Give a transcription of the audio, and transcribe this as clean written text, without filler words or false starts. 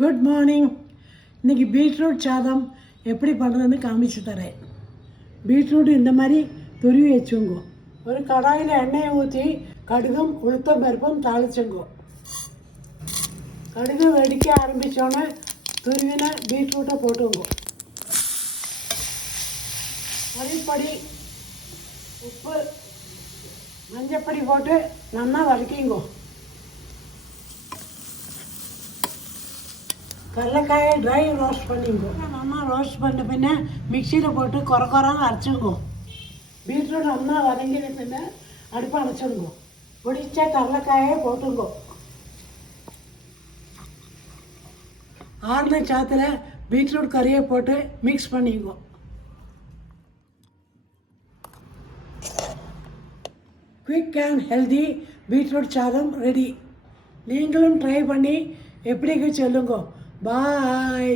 Good morning. இன்றைக்கி beetroot சாதம் எப்படி பண்ணுறதுன்னு காமிச்சு தரேன். பீட்ரூட் இந்த மாதிரி துருவி வச்சுங்கோ. ஒரு கடாயில் எண்ணெயை ஊற்றி கடுகும் உளுத்தம் பருப்பும் தாளிச்சுங்கோ. கடுகு வெடிக்க ஆரம்பித்தோன்னே துருவின பீட்ரூட்டை போட்டுங்கோ. மல்லிப்பொடி, உப்பு, மஞ்சப்பொடி போட்டு நல்லா வதக்கிங்கோ. கடலக்காயை ட்ரை ரோஸ்ட் பண்ணிங்கோ. நல்லா ரோஸ்ட் பண்ண பின்ன மிக்சியில் போட்டு குறன்னு அரைச்சிங்கோ. பீட்ரூட் நல்லா வதங்கின பின்ன அடுப்பை அரைச்சிங்கோ. பிடிச்ச கடலக்காயை போட்டுங்கோ. ஆறுன சாத்தில் பீட்ரூட் கறியை போட்டு மிக்ஸ் பண்ணிங்கோ. குவிக் அண்ட் ஹெல்தி பீட்ரூட் சாதம் ரெடி. நீங்களும் ட்ரை பண்ணி எப்படிக்கு சொல்லுங்க. பாய்.